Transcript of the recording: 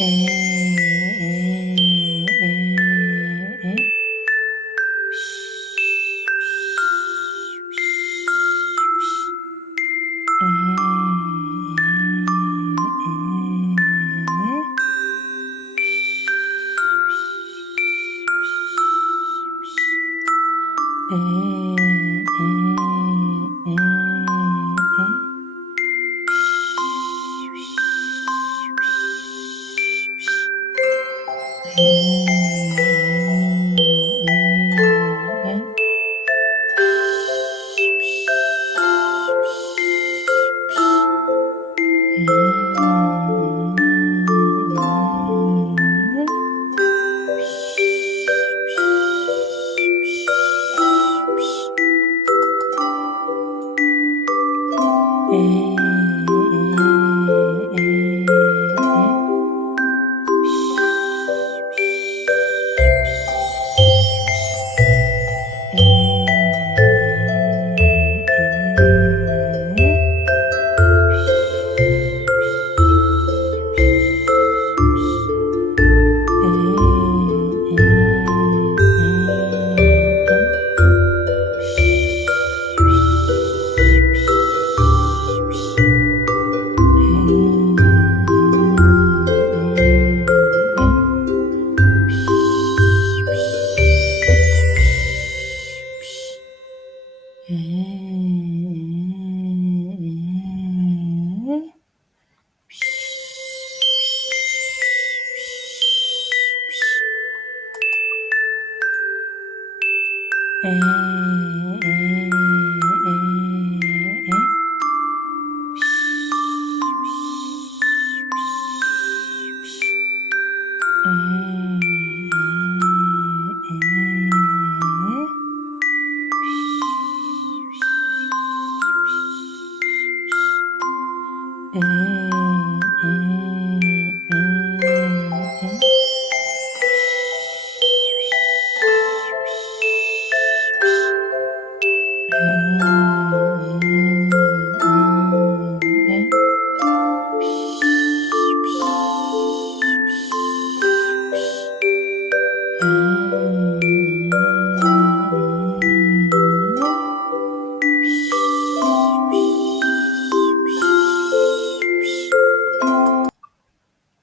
诶诶诶诶，嘘嘘嘘嘘嘘嘘，哎哎哎哎，嘘嘘嘘嘘嘘嘘嘘嘘，哎 Yeah. 诶。哎。